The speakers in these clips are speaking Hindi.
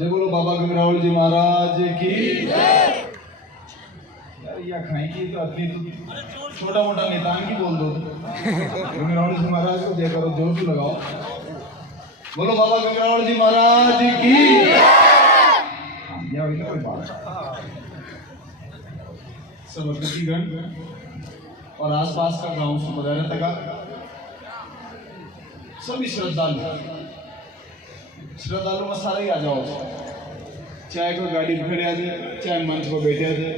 जय बोलो बाबा गंगरावल जी महाराज की यार या खाई की तो अपनी तो छोटा मोटा नेतान की बोल दो गंगरावल जी महाराज को जय करो, जोर से लगाओ। बोलो बाबा गंगरावल जी महाराज की या कोई बात सब अतिथिगण और आसपास का गांव से पधारे तक सभी श्रद्धालु में सारे ही आ जाओ, चाहे कोई गाड़ी में खड़े आ जाए, चाहे मंच पर बैठे आ जाए,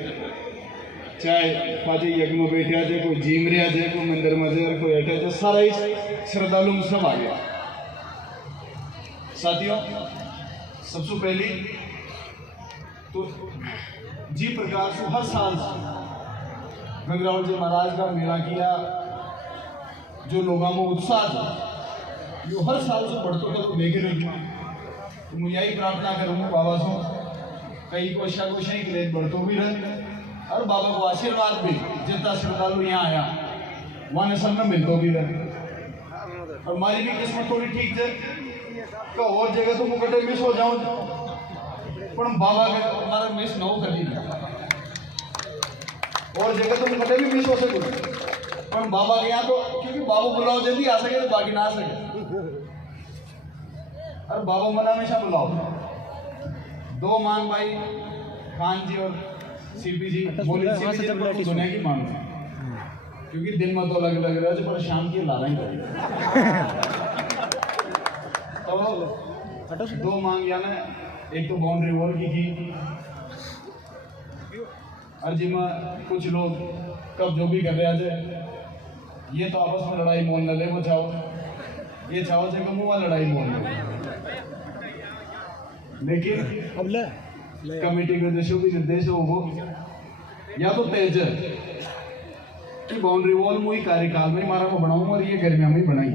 चाहे पाजे यज्ञ में बैठे आ जाए, कोई जिम रहा जाए, कोई मंदिर में जाए, कोई बैठे जाए, सारा ही श्रद्धालु में सब आ गया। साथियों, सबसे पहली तो जी प्रकार से हर साल गंगरावल जी महाराज का मेला किया, जो लोगों में उत्साह था यो हर साल से बढ़ते तो देख रही। तो मुझे यही प्रार्थना करूँगा बाबा से कई कोशा कोशाई के लिए बढ़तो भी रहे और बाबा को आशीर्वाद भी जितना श्रद्धालु यहाँ आया वहाँ सब में मिलतो भी रहे। और हमारी भी किस्मत थोड़ी ठीक है तो और जगह तो मुकटे मिस हो जाऊँ पर बाबा के हमारा मिस न हो कभी और जगह तो मुकटे भी मिस हो सके पर बाबा के यहाँ तो क्योंकि बाबू बुलाओ जल्दी आ सके तो बाकी ना आ सके। और बाबा मन हमेशा बुलाओ दो मांग भाई खान जी और सीपी जी बोली सुने की मांग क्योंकि दिन में तो अलग अलग रहे पर शाम की ला रही तो दो मांग यानी एक तो बाउंड्री वॉल की और जिसमें कुछ लोग कब जो भी कर रहे थे ये तो आपस में लड़ाई मोल न ले बचाओ, ये चाहो से मुँह लड़ाई मोल लेकिन कमेटी के देशों के निर्देश हो या तो तेज कि बाउंड्री वॉल मुई कार्यकाल में मारा को बनाऊं और ये गर्मिया में बनाई।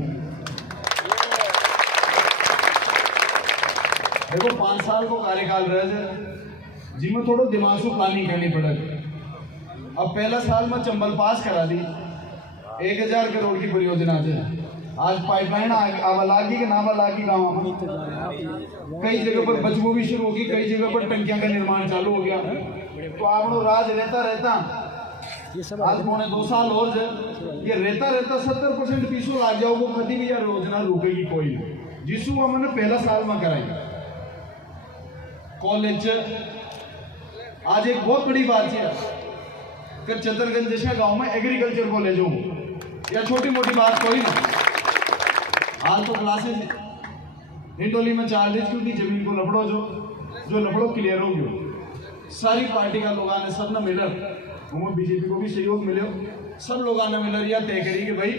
देखो 5 साल को कार्यकाल रहे जिसमें थोड़ा दिमाग से प्लानिंग करनी पड़े। अब पहला साल में चंबल पास करा दी 1000 करोड़ की परियोजना है। आज पाइपलाइन आवा लागी के नावा लागी गाँव में कई जगह पर बचबू भी शुरू होगी, कई जगह पर टंकियां का निर्माण चालू हो गया। तो आपनो राज रहता आज पौने 2 साल और ये रहता 70% पीछू लाग जाओ वो कभी भी यह योजना रुकेगी कोई जिसू हमने पहला साल में कराई। कॉलेज आज एक बहुत बड़ी बात है कि चतरगंज जैसा गांव में एग्रीकल्चर कॉलेज हो या छोटी मोटी बात कोई ना। आज तो क्लासेस हिंडोली में चाल रही क्योंकि जमीन को लफड़ो जो लफड़ो क्लियर हो गयो। सारी पार्टी का लोग आने सब ने मिलकर वो बीजेपी को भी सहयोग मिले, सब लोग आने मिलकर यह तय करी कि भाई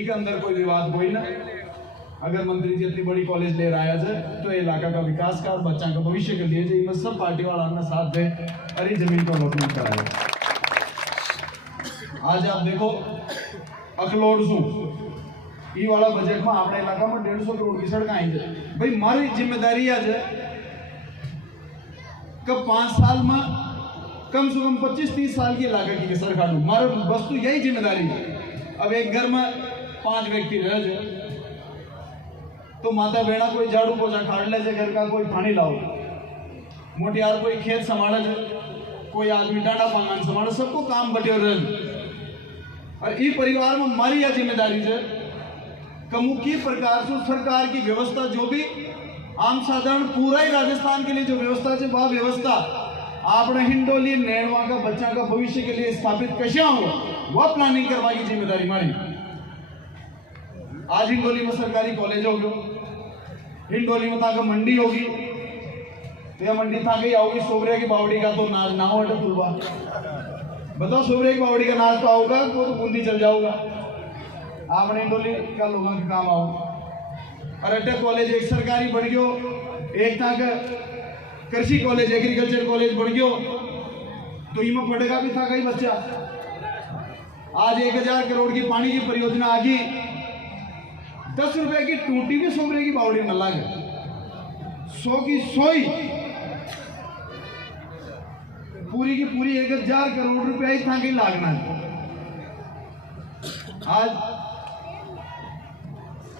एक अंदर कोई विवाद कोई ना। अगर मंत्री जी इतनी बड़ी कॉलेज ले रहा है तो इलाका का विकास का और बच्चा का भविष्य के लिए सब पार्टी वाला अपना साथ दे और ये जमीन को अलॉटमेंट कराए। आज आप देखो अखलोड़ सू ये वाला बजट में अपने इलाका में 150 करोड़ की सड़क आई जाए। भाई हमारी जिम्मेदारी आज है कब 5 साल में कम से कम 25-30 साल की इलाका की सड़क काटू। हमारे बस तो यही जिम्मेदारी है। अब एक घर में 5 व्यक्ति रह जाए तो माता बहना कोई झाड़ू पोछा खाड़ ले जाए, घर का कोई पानी लाओ, मोटियार कोई खेत संभाले जाए, कोई आदमी डांडा पांगन संभाले, सबको काम बटे रहे। और ये परिवार में हमारी यह जिम्मेदारी है कमुखी प्रकार से सरकार की व्यवस्था जो भी आम साधारण पूरा ही राजस्थान के लिए जो व्यवस्था है वह व्यवस्था आपने हिंडोली नैनवा का बच्चा का भविष्य के लिए स्थापित कैसे हो वह प्लानिंग करवा की जिम्मेदारी हमारी। आज हिंडोली में सरकारी कॉलेज होगी, हिंडोली में ताकि मंडी होगी तो यह मंडी था गई आओगी सोबरे की बावड़ी का तो नाच ना हो तुलवा बताओ सोबरे की बावड़ी का नाच तो आओगा तो बूंदी चल जाओगा। आपने हिंडोली का लोगों के काम आओ और अटक कॉलेज एक सरकारी बढ़ गयो, एक था कृषि कॉलेज एग्रीकल्चर कॉलेज बढ़ गयो तो इनमें पढ़ेगा भी था कई बच्चा। आज 1000 करोड़ की पानी की परियोजना आ गई, 10 रुपए की टूटी भी सोबरे की बावड़ी न लागे, 100 की 100 ही पूरी की पूरी 1000 करोड़ रुपया ही था कि लागना है। आज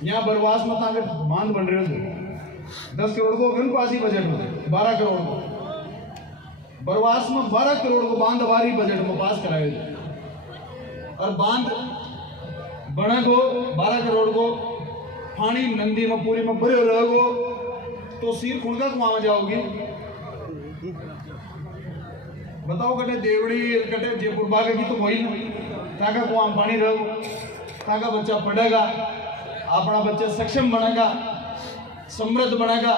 यहाँ बरवास में ताकि बांध बन रहे थे 10 करोड़ को गणपासी बजट में 12 करोड़ को बरवास में 12 करोड़ को बांध हमारी बजट में पास कराए और बांध बना को 12 करोड़ को पानी नंदी में पूरी में भरे रहोगो तो सिर खुणका कुआं जाओगी। बताओ कटे देवड़ी कटे जयपुर बागे की तो वही ना ताका कुआं पानी रहो ताका बच्चा पढ़ेगा अपना बच्चा सक्षम बनेगा समृद्ध बनेगा।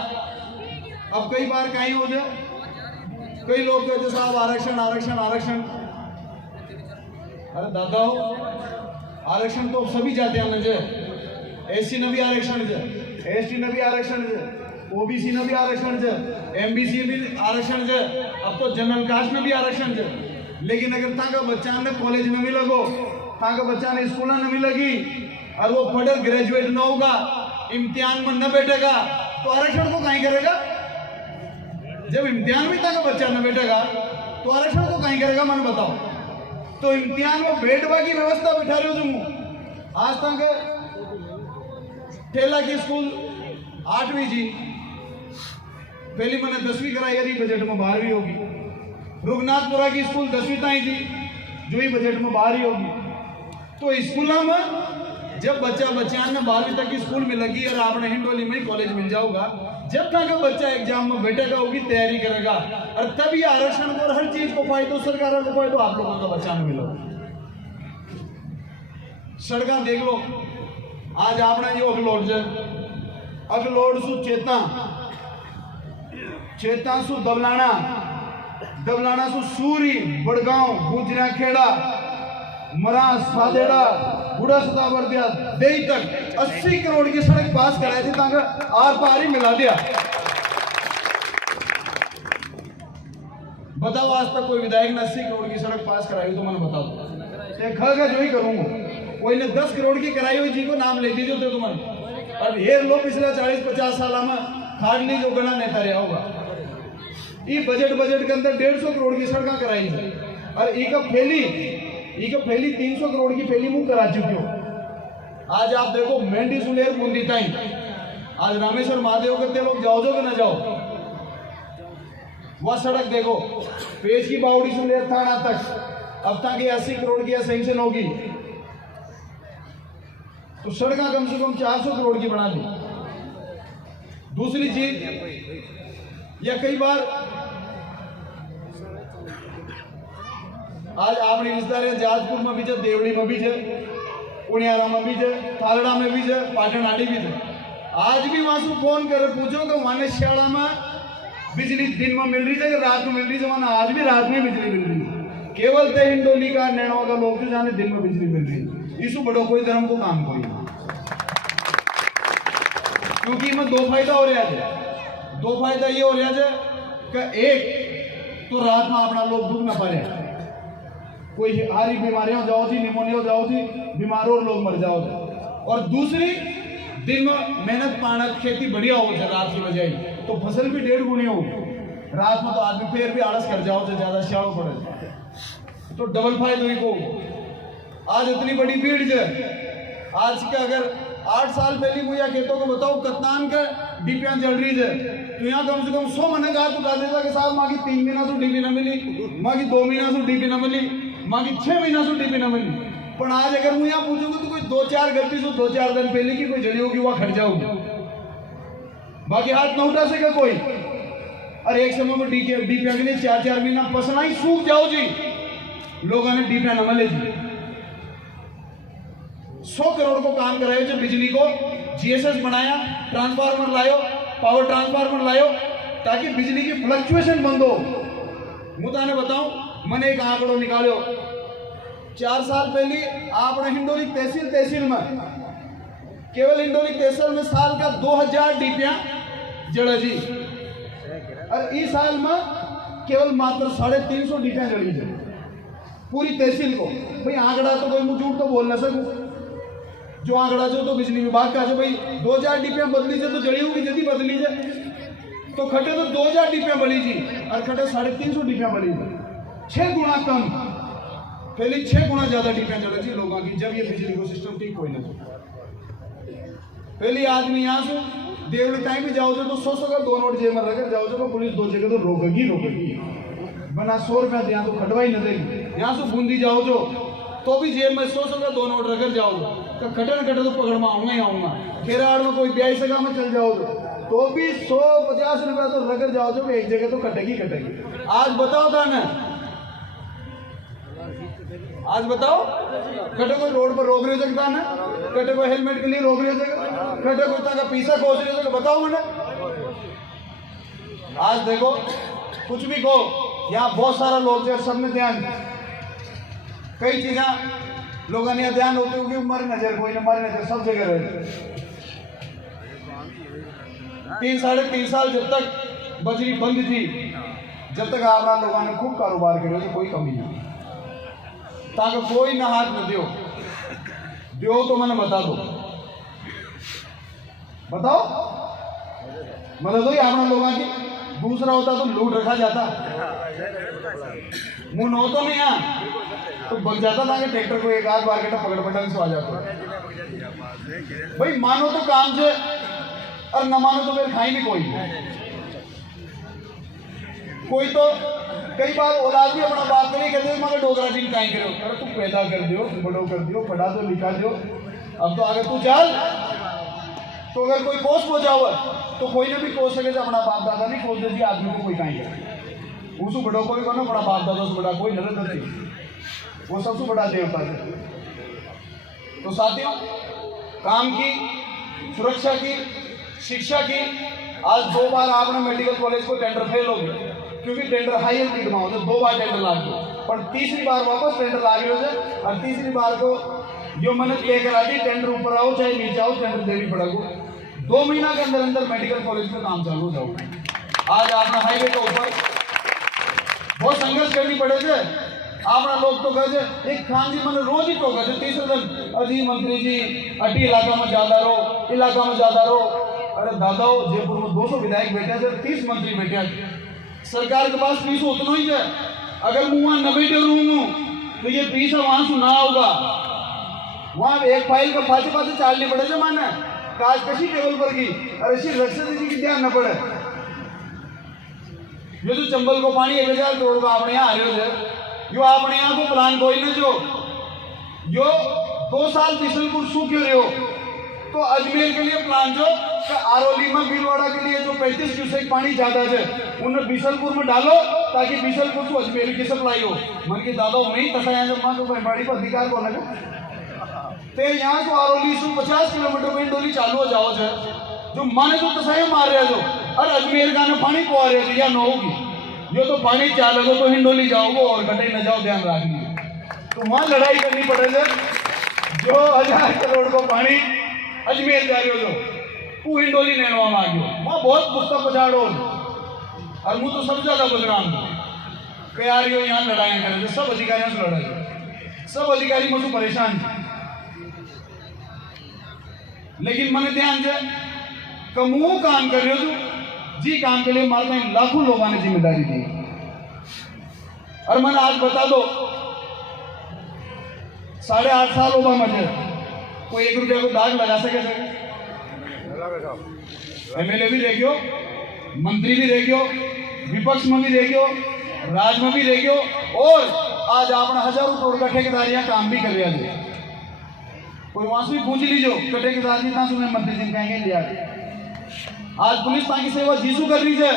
अब कई बार कहीं हो जाए कई लोग कहते साहब आरक्षण आरक्षण आरक्षण। अरे दादा हो आरक्षण तो सभी जातियां ने जे एससी ने भी आरक्षण जे एसटी ने भी आरक्षण जे ओबीसी ने भी आरक्षण जे एमबीसी भी आरक्षण जे अब तो जनरल कास्ट में भी आरक्षण जे। लेकिन अगर ताका बच्चा ने कॉलेज में भी लगो ताका बच्चा ने स्कूल में भी लगी और वो पढ़कर ग्रेजुएट न होगा इम्तिहान में न बैठेगा तो आरक्षण को कहीं करेगा। जब इम्तिहान में ताका बच्चा न बैठेगा तो आरक्षण को कहीं करेगा मन बताओ। तो इम्तिहान में बैठवा की व्यवस्था बिठा रहे हो तुम आज तक ठेला की स्कूल 8वीं जी पहली मैंने 10वीं कराई यदि बजट में 12वीं होगी। रुगनाथपुरा की स्कूल 10वीं ताई थी जो ही बजट में 12वीं होगी। तो स्कूलों में जब बच्चा बच्चा ने 12वीं तक की स्कूल में लगी और आपने हिंडोली में कॉलेज मिल जाओगा जब तक बच्चा एग्जाम में बैठेगा होगी तैयारी करेगा और तभी आरक्षण को और हर चीज को फायदो सरकार को फायदो आप लोगों का बच्चा मिलो। सड़क देख लो आज आपने जो अगलोड सु चेता सु दबलाना सु सूरी बड़गांव गुजरा खेड़ा मरास सादेड़ा बुढ़ा सतावर्दिया देई तक 80 करोड़ की सड़क पास कराई थी ताकि आर पार ही मिला दिया। बताओ आज तक कोई विधायक ने 80 करोड़ की सड़क पास कराई तो मैंने बता दो घर जो ही करूंगा कोई ने 10 करोड़ की कराई हुई जी को नाम ले दीजिए तो तुम और ये लोग पिछले 40-50 साल में हार्डली जो गणा नेता रहा होगा ये बजट के अंदर 150 करोड़ की सड़क कराई है और एक फैली 300 करोड़ की फैली मुंह करा चुकी हो। आज आप देखो मेंढी सुलेर बूंदी ताई आज रामेश्वर महादेव करते लोग जाओ कि ना जाओ वह सड़क देखो पेज की बावड़ी सुलेर थाना तक अब तक 80 करोड़ की सैंक्शन होगी तो सड़क कम से कम 400 करोड़ की बना दी। दूसरी चीज या कई बार आज आपने रिश्तेदार जाजपुर में भी है देवड़ी में भी है उनियारा में भी है थालड़ा में भी है पाटनहाड़ी भी है। आज भी वहां से फोन कर पूछो कि वहां श्याला में बिजली दिन में मिल रही है कि रात में मिल रही है। वहां आज भी रात में बिजली मिल रही है केवल ते हिंडोली का नैनो का लोग तो जाने दिन में बिजली मिल रही है। इसु बड़ो कोई धर्म को काम कोई क्योंकि में 2 फायदा हो रहा है। 2 फायदा ये हो रहा है कि एक तो रात में अपना लोग दुख न पाए कोई हारी बीमारियां जाओ थी निमोनिया जाओ थी बीमार और लोग मर जाओ थे और दूसरी दिन में मेहनत पानत खेती बढ़िया हो जाए रात की बजाय तो फसल भी 1.5 गुनी हो रात में तो आदमी फिर भी आलस कर जाओ तो ज्यादा श्यालो पड़े तो डबल फायदा हुई को। आज इतनी बड़ी भीड़ है आज का अगर 8 साल पहले मुझे खेतों को बताओ कतनान का डीपियां जल रही है तो यहाँ कम से कम 100 महीने कहा तो कहा देता कि साहब माँ की 3 महीना तो डीपी न मिली माँ की 2 महीना तो डीपी न मिली माँ की 6 महीना से डीपी न मिली। पर आज अगर मुझे यहाँ पूछोगे तो कोई 2-4 गलती से 2-4 दिन पहले की कोई जड़ी होगी वहां खट जाओगी बाकी हाथ न उठा सके कोई। अरे एक समय में डीपिया के लिए 4-4 महीना पसना ही सूख जाओ जी लोगों ने डीपिया न मिले जी 100 करोड़ को काम करायो जो बिजली को जीएसएस बनाया ट्रांसफार्मर लायो पावर ट्रांसफार्मर लायो ताकि बिजली की फ्लक्चुएशन बंद हो। मुझे बताऊं मैंने एक आंकड़ो निकालो 4 साल पहले आपने हिंडोली तहसील में केवल हिंडोली तहसील में साल का 2000 डीपियां जड़ा जी और इस साल में केवल मात्र 350 डीपियां जड़ी जी पूरी तहसील को। भाई आंकड़ा तो कोई मुझे झूठ तो बोल ना सकूं जो आंकड़ा जो तो बिजली विभाग का जो भाई 2000 डीपियां बदली से तो जड़ी होगी यदि बदली से तो खटे तो 2000 डीपियां बली जी और खटे 350 डीपियां बली जी 6 गुना कम पहले 6 गुना ज्यादा डीपियां जड़ी थी लोगों की जब ये बिजली को सिस्टम ठीक कोई ना पहले आदमी यहाँ से देवड़ी टाइम में जाओ तो 100 का 2 नोट जेब में रखकर जाओ तो पुलिस 2 जगह तो रोकेगी बना 100 रुपया यहाँ तो खटवाई न देगी। यहाँ से बूंदी जाओ तो भी जेब में 100 का 2 नोट रखकर जाओ तो कटर तो पकड़ में आऊंगा ही आऊंगा। खेराड़ में कोई 82 सगा में चल जाओ तो भी 150 रुपया तो रखकर जाओ तो एक जगह तो कटेगी। आज बताओ था ना, आज बताओ कटे को रोड पर रोक रहे हो जगता ना, कटे को हेलमेट के लिए रोक रहे हो जगह, कटे को का पैसा खोज रहे हो जगह, बताओ मैंने। आज देखो कुछ भी कहो, यहाँ बहुत सारा लोग जो सबने ध्यान, कई चीजें लोगों ने ध्यान होते हुए मर नजर, कोई न मर नजर, सब जगह रहे। 3 साढ़े 3 साल जब तक बजरी बंद थी, जब तक आप लोगों ने खूब कारोबार करे तो कोई कमी नहीं, ताकि कोई ना हाथ न दियो तो मैंने बता दो, बताओ मतलब दो आप लोगों की। दूसरा होता तो लूट रखा जाता, मुंह हो तो नहीं तो बग जाता था कि ट्रैक्टर को एक आध बार के पकड़ पटन से आ जाता। भाई मानो तो काम से और न मानो तो फिर खाई भी कोई तो कई बार औलाद भी अपना बात नहीं करते, मारे डोगरा जी काई करो, अरे तू पैदा कर दियो, बड़ो कर दियो, पढ़ा दो लिखा दियो, अब तो आगे तू चल। तो अगर कोई कोस पहुंचाओ तो कोई ना भी कोस सके तो अपना बाप दादा नहीं कोस दे आदमी को कोई काई करे, उसको बड़ो कोई को ना बड़ा बाप दादा से बड़ा कोई नरक नहीं, वो सबसे बड़ा देवता है। तो साथियों, काम की, सुरक्षा की, शिक्षा की, आज 2 बार आपने मेडिकल कॉलेज को टेंडर फेल हो गया, क्योंकि टेंडर हायर नीड में होते, 2 बार टेंडर लाग गए, पर तीसरी बार वापस टेंडर लागे हो और तीसरी बार को जो मैंने तय करा दी, टेंडर ऊपर आओ चाहे नीचे आओ, टेंडर देनी पड़ेगा। 2 महीना के अंदर अंदर मेडिकल कॉलेज में काम चालू हो जाओ। आज आपने हाईवे के ऊपर बहुत संघर्ष करनी पड़े थे, आपना लोग तो कहे एक खान जी मैंने रोज ही तो कहे, तीसरे दिन अजी मंत्री जी अटी इलाका में ज्यादा रहो। अरे दादाओ, जयपुर में 200 विधायक बैठे थे, 30 मंत्री बैठे, सरकार के पास 30 उतना ही है। अगर मैं वहां न बैठे रहूंगा तो ये 30 वहां सुना होगा, वहां एक फाइल का पासे चालनी पड़े माने काज कशी टेबल पर की, अरे ऐसी रक्षित जी की ध्यान न पड़े। ये तो चंबल को पानी 1000 करोड़ का अपने यहाँ आ रहे हो, यो अपने यहाँ को प्लान कोई न जो यो 2 साल बिशनपुर सूख रहे हो, तो अजमेर के लिए प्लान जो आरोली में भीलवाड़ा के लिए जो 35 क्यूसेक पानी ज्यादा है उन्हें बिशनपुर में डालो, ताकि बिशनपुर से अजमेर की सप्लाई हो। मन के दादा नहीं तथा यहाँ जब माँ को बाड़ी पर अधिकार को लगे ते यहाँ को आरोली से 50 किलोमीटर में डोली चालू हो जाओ जो माने तो तसाया मार रहे हो, और अजमेर का न पानी को आ रहे हो या न होगी, यो तो पानी चालोगे तो हिंडोली जाओगे और घटे न जाओ, ध्यान रखिए। तो वहां लड़ाई करनी पड़ेगी, जो 1000 करोड़ को पानी अजमेर जा रहे हो तू हिंडोली नैनवा में आ गयो, वहां बहुत पुस्तक पछाड़ो, और मुझे तो सबसे ज्यादा बदनाम तैयारियों यहाँ लड़ाई करे, सब अधिकारियों से लड़ाई, सब अधिकारी मुझे परेशान। लेकिन मैंने ध्यान से कमू काम कर रहे हो जी, काम के लिए मारते हैं लाखों लोगों ने जिम्मेदारी दी, और मैंने आज बता दो 8.5 साल होगा मुझे, कोई 1 रुपया को दाग लगा सके? एमएलए भी देखियो, मंत्री भी देखियो, विपक्ष में भी देखियो, राज में भी देखियो, और आज आपने हजारों करोड़ का ठेकेदारियां काम भी कर रहे थे। कोई वहां से भी पूछ लीजिए ठेकेदार जी कहां सुने, मंत्री जी कहेंगे लिया। आज पुलिस की सेवा जीसू कर रही है,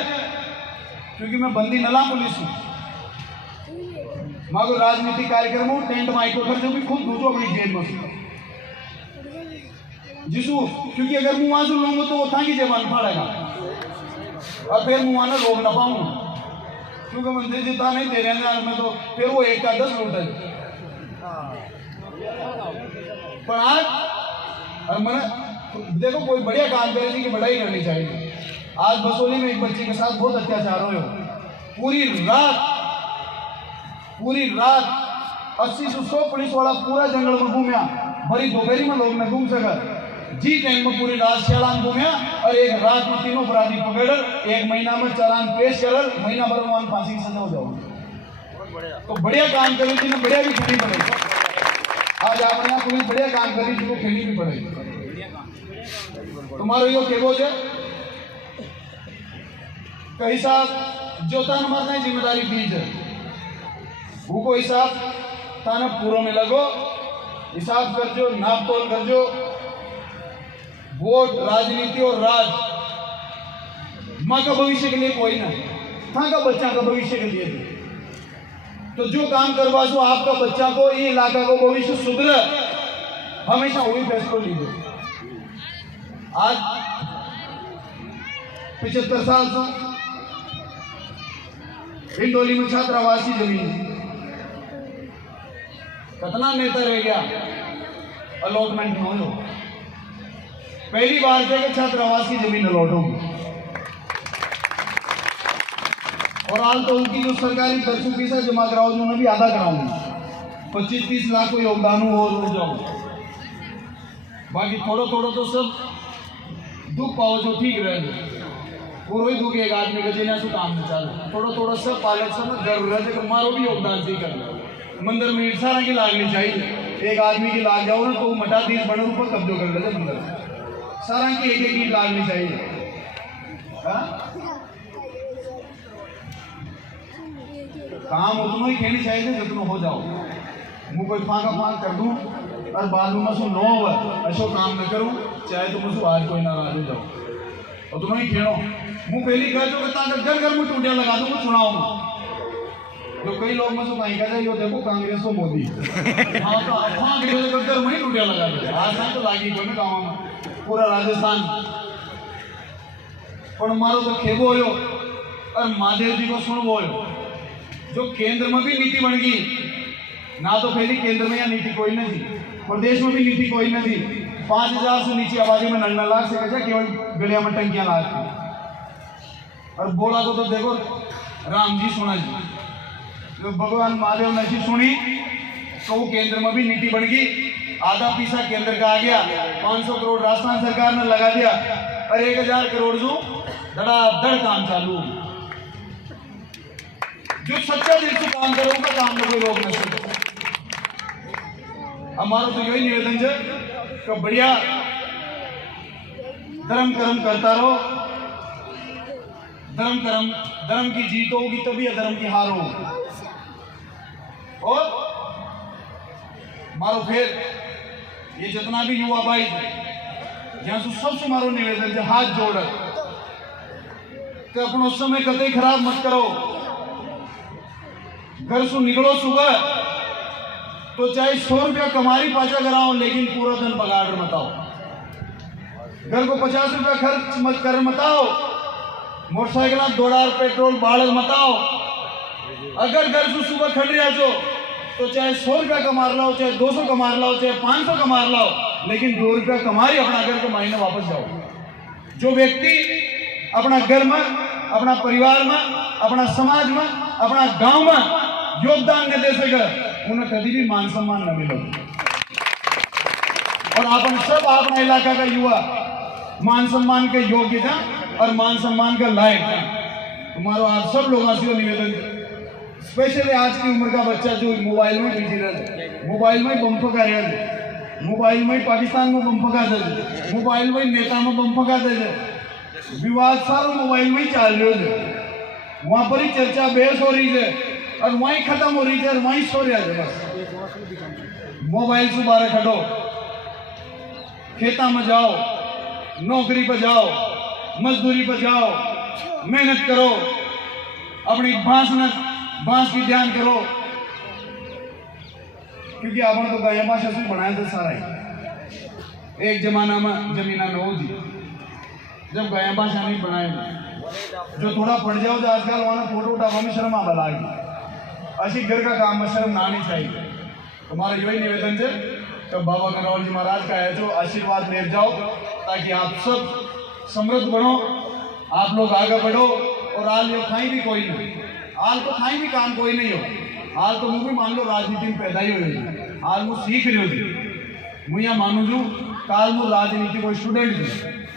क्योंकि मैं बंदी नला पुलिस हूँ, मैं राजनीतिक कार्यक्रम हूँ, टेंट माइको खर्च भी खुद दूसरो अपनी जेब में जिसू, क्योंकि अगर मुँह वहां से लूंगा तो वो था कि जेब फाड़ेगा, और फिर मुँह ना रोक ना पाऊंगा, क्योंकि मंत्री जी नहीं दे रहे हैं में, तो फिर वो 1 का 10 लूट है। पर आज और मैंने देखो कोई बढ़िया काम करे थी कि बढ़ाई करनी चाहिए। आज बसोली में एक बच्चे के साथ बहुत अत्याचार हुए, पूरी रात 80 से 100 पुलिस वाला पूरा जंगल में घूमया, भरी दोपहरी में लोग न घूम सका, जी टाइम में पूरी रात चालान घूमया, और एक रात में 3 अपराधी पकड़ 1 महीना में चालान पेश कर, महीना भर में फांसी की सजा हो जाओगे। तो बढ़िया काम करी थी, बढ़िया भी खेलनी पड़ेगी। आज आपने यहाँ पुलिस बढ़िया काम करी, जिसको खेलनी भी पड़ेगी। तुम्हारा यो केवो है कई साहब जो तान मारना जिम्मेदारी दीज है वो को हिसाब ताना पूरा में लगो, हिसाब कर जो, नाप तोल कर जो। वोट, राजनीति और राज माँ का भविष्य के लिए कोई ना, था का बच्चा का भविष्य के लिए। तो जो काम करवा सो आपका बच्चा को, ये इलाका को भविष्य सुधरे, हमेशा वही फैसला लीजिए। आज 75 साल से इंडोली में छात्रावासी जमीन कितना नेता रह गया अलॉटमेंट हो। पहली बार थे कि छात्रावासी जमीन अलॉट होगी और हाल तो उनकी जो सरकारी दर्शु फीस जमा कराओ उन्होंने भी आधा कराऊंगी, 25-30 लाख को योगदान हो जाओ। बाकी थोड़ा थोड़ा तो सब दुख पाओ जो ठीक रहे, पूरा दुख एक आदमी का जीना से काम न चल, थोड़ा थोड़ा सब पालक सब जरूरत है। मारो भी योगदान सही करना। मंदिर में ईट सारा की लागनी चाहिए, एक आदमी की लाग जाओ ना तो मटा 30 बड़े ऊपर कब्जो कर लेते मंदिर सारा की एक ईट लागनी चाहिए। काम उतना ही खेलनी चाहिए जितना हो जाओ। मुँह कोई फाँका फाँक कर दूँ और बाद में मैं 9 ऐसा काम न करूँ, चाहे तो मुझे आज कोई नाराज हो जाओ और तुम ही खेलो। मुँह पहली कह जो घर घर में टूटिया लगा दूँ, कुछ सुनाऊँ। जो कई लोग मुझे कहीं कहते यो देखो कांग्रेस को मोदी, हाँ तो हाँ घर में ही टूटिया लगा दे। आज तो लागी कोई ना गाँव में पूरा राजस्थान पर मारो तो खेबो हो और महादेव जी को सुनबो हो। जो केंद्र में भी नीति बन गई ना, तो पहली केंद्र में या नीति कोई नहीं थी, प्रदेश में भी नीति कोई नहीं थी। 5000 से नीचे आबादी में 9 लाख से कैसा केवल गलिया में टंकियां लाती और बोला को तो देखो राम जी सुना जी, जो भगवान महादेव ने जी सुनी तो वो केंद्र में भी नीति बन गई। आधा पैसा केंद्र का आ गया, 500 करोड़ राजस्थान सरकार ने लगा दिया और 1000 करोड़ जो धड़ाधड़ काम चालू। जो सच्चा दिल से काम करे उनका काम में कोई रोक नहीं सकता। हमारा तो यही निवेदन है कि बढ़िया धर्म कर्म करता रहो। धर्म की जीत होगी तभी अधर्म की हार होगी। और मारो फिर ये जितना भी युवा भाई यहाँ से सबसे मारो निवेदन है, हाथ जोड़ कि अपना समय कतई खराब मत करो। घर से निकलो सुबह तो चाहे 100 रुपया कमारी पाचा कराओ, लेकिन पूरा दिन पगार मत आओ। घर को 50 रुपया खर्च मत कर मत आओ, मोटरसाइकिल $2 पेट्रोल बाढ़ मत आओ। अगर घर से सुबह खड़ रहा जो तो चाहे 100 रुपया कमा लाओ, चाहे 200 कमा लाओ, चाहे 500 कमा लाओ, लेकिन 2 रुपया कमाई अपना घर के महीने वापस जाओ। जो व्यक्ति अपना घर में, अपना परिवार में, अपना समाज में, अपना गांव में योगदान न दे सके उन्हें कभी भी मान सम्मान न मिले। और अपन सब अपना इलाका का युवा मान सम्मान के योग्य था और मान सम्मान का लायक था। तुम्हारा आप सब लोगों से निवेदन, स्पेशली आज की उम्र का बच्चा जो मोबाइल में बिजी रहे, मोबाइल में बम फका रहे, मोबाइल में पाकिस्तान में बम फका दे, मोबाइल में नेता में बम फका दे, विवाद सारा मोबाइल में ही चल रहे थे। वहां पर ही चर्चा बहस हो रही है और वहीं खत्म हो रही है और वहीं सो रहा है। बस मोबाइल से बाहर खड़ो, खेता में जाओ, नौकरी पर जाओ, मजदूरी पर जाओ, मेहनत करो, अपनी बांस की ध्यान करो, क्योंकि अपन तो गाय भाषा से बनाया था सारा ही। एक जमाना में जमीना न होती जब गाय भाषा नहीं बनाए, जो थोड़ा पड़ जाओ तो आजकल वहां फोटो उठावा में शर्म आ लागी। ऐसी घर का काम में शर्म ना आनी चाहिए। तुम्हारा यही निवेदन है तो बाबा गनौर जी महाराज का है जो आशीर्वाद ले जाओ, ताकि आप सब समृद्ध बनो, आप लोग आगे बढ़ो। और आल यो खाई भी कोई नहीं, आल तो खाई भी काम कोई नहीं हो। आल तो मुझे भी मान लो राजनीति में पैदा ही हुई, आल मुझ सीख रही होगी, मुझे यहाँ मानू जू काल मुझ राजनीति को स्टूडेंट हूँ।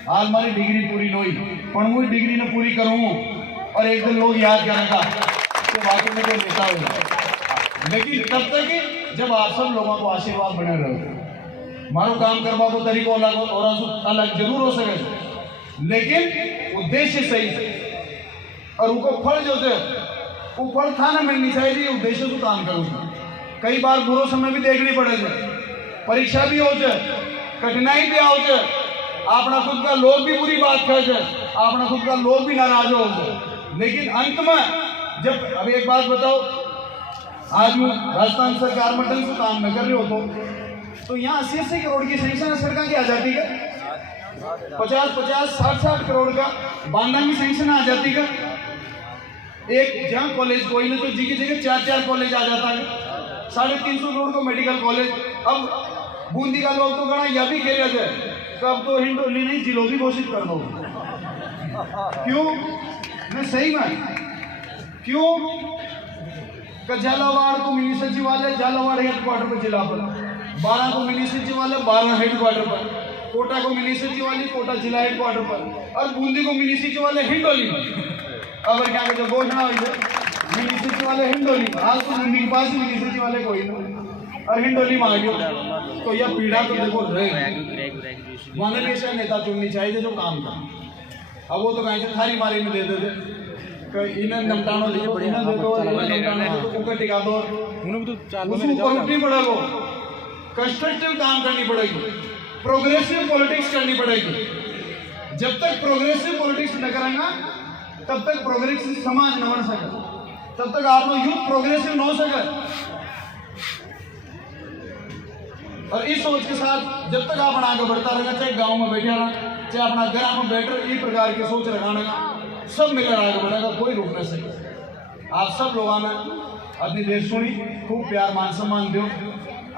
आज हमारी डिग्री पूरी नहीं, पर मुझे डिग्री ने पूरी करूँ और एक दिन लोग याद करेगा तो वाकई में कोई नेता होगा। लेकिन तब तक जब आप सब लोगों को आशीर्वाद बने रहो। मारो काम करवा को तरीको अलग और अलग जरूर हो सके, लेकिन उद्देश्य सही है। और उनको फल जो थे वो फल था ना मिलनी चाहिए उद्देश्य से काम करूँ। कई बार बुरो समय भी देखनी पड़े थे, परीक्षा भी हो जाए, कठिनाई भी आओ जाए, अपना खुद का लोग भी बुरी बात कह जाए, अपना खुद का लोग भी नाराज हो जाए, लेकिन अंत में जब अब एक बात बताओ, आज मैं राजस्थान सरकार में ढंग से काम न कर रहे हो तो यहाँ 80 करोड़ की सेंक्शन सड़क की आ जाती है, 50-50, 60-60 करोड़ का बांधा में सेंक्शन आ जाती है। एक जहाँ कॉलेज कोई ना तो जी की जगह 4-4 कॉलेज आ जाता है, 350 करोड़ को मेडिकल कॉलेज। अब बूंदी का लोग तो गणा यह भी खेल जाए तो अब तो हिंडोली नहीं जिलोगी घोषित कर दो। क्यों? मैं सही में क्यों? झालावाड़ को मिनी सचिवालय झालावाड़ हेडक्वार्टर पर जिला पर, 12 को मिनी सचिवालय 12 हेडक्वार्टर पर, कोटा को मिनी सचिवालय कोटा जिला हेडक्वार्टर पर, और बूंदी को मिनी सचिवालय हिंडोली में। अब क्या जो घोषणा हुई है मिनी सचिवालय हिंडोली, आज तो बूंदी के पास ही मिनी सचिवालय कोई नहीं और हिंडोली में आ गया। तो यह पीड़ा तो देखो मानवीय नेता चुननी चाहिए जो काम कर। अब वो तो कहीं से थारी मारी में दे देते इन्हें नमटानो दे दो, इन्हें दे दो, ऊपर टिका दो, उसको ऊपर उठनी पड़ेगा, कंस्ट्रक्टिव काम करनी पड़ेगी, प्रोग्रेसिव पॉलिटिक्स करनी पड़ेगी। जब तक प्रोग्रेसिव पॉलिटिक्स न करेंगे तब तक प्रोग्रेसिव समाज न बन सके, तब तक आप लोग यूथ प्रोग्रेसिव न हो सके। और इस सोच के साथ जब तक आप आगे बढ़ता रहेगा, चाहे गांव में बैठे रहा, चाहे अपना घर में बैठ रहे, इस प्रकार की सोच रखाना, सब मिलकर आगे बढ़ेगा, कोई रोक नहीं सके। आप सब लोगों ने अपनी देश सुनी, खूब प्यार मान सम्मान दो।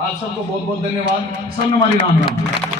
आप सबको बहुत बहुत धन्यवाद। सब हमारी राम राम।